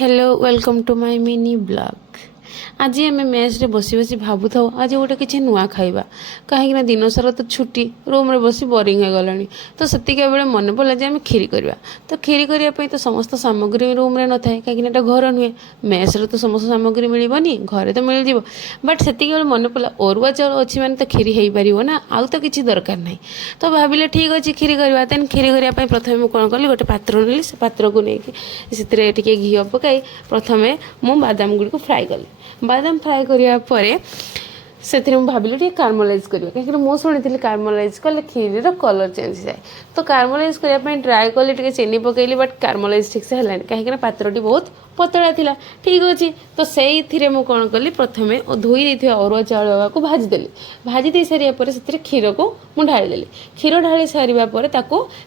Hello welcome to my mini blog. आज आम mess रे बसी बसी भावु था आज गोटे किसी नुआ खाइबा कहीं दिन सारा तो छुट्टी रूम रे बसी बोरिंग हो गलानी। तो सेतिक बेले मन पड़ा जे आम खीरी करवा। तो खीरी करने तो समस्त सामग्री रूम रे न थाए कहीं घर नुहे मेस रे तो समस्त सामग्री मिलबनी घरे तो मिल जाव बट से मन पड़ा अरुआ चाउल अच्छी मैंने तो खीरी हो पार ना आउ तो किसी दरकार नहीं। तो भाविले ठीक अच्छे खीरी करवा देन खीरी करने प्रथम मुझे कौन कली गोटे पात्र नेली से पात्र को लेकिन से घी पकाई प्रथम मु बादाम गुड़ी को फ्राए कली। बादाम फ्राए करने से भाविली टे कार्मलाइज करवा कहीं मुझे शुणी कार्मलाइज कले खीर कलर चेंज जाए। तो कार्मलाइज करने ट्राए कली टे चीनी पकईली बट कार्मलाइज ठीक से है कहीं पात्रटी बहुत पतला थिला ठीक अच्छे। तो से मुझे कौन कली प्रथम धोई देथिबा अरुआ चाउल को भाजीदेली भाजी दे सारे से क्षीर को मुझे ढालीदेली क्षीर ढाली सारापर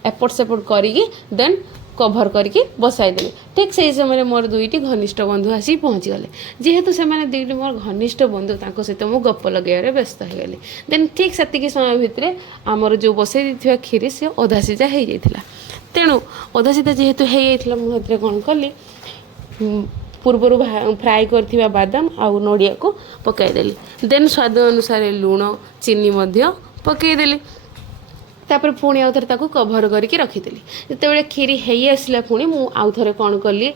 एपट सेपट करके देन कभर करके बसाईदेली। ठीक से समय मोर दुईटी घनिष्ठ बंधु आसी पहुँची गले जेहेतु से दुईटी मोर घनिष्ठ बंधु सहित मुझे गप लगे व्यस्त हो गली। देन ठीक से समय भितर आमर जो बसई दी क्षीरी से अधा सीझा हो जाता तेणु अधा सीधा जेहेतु हो जाता मुझे कौन कली पूर्वर फ्राए कर बादाम आउ नड़िया को पकईदेली देन स्वाद अनुसार लुण चीनी पकईदेली तापर पुणी आउ थे कभर करके रखीदी जिते खीरी हो आसला पुणी मु आउ थे कौन कली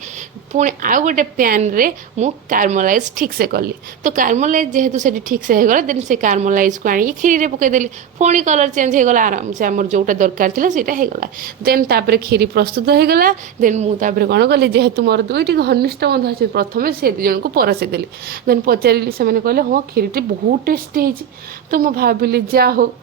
पुणी आउ गोटे पैन रे मु कार्मलाइज ठीक से कली। तो कार्मलाइज जेहेतु से ठीक से होगला देन से कार्मलाइज को आनी खीरी रे पकईदेली पुणी कलर चेंज होगला आराम से आमर जोटा दरकार था सीटा होगला। देन तापर खीरी प्रस्तुत होगला देन मुझे कौन कली जेहेतु मोर दुईटी घनिष्ठ बंधु अच्छे प्रथम से दुजन को परसईदेली देन पचारि से कहले हाँ खीरी बहुत टेस्टी होती। तो मुझे भाविली जा हो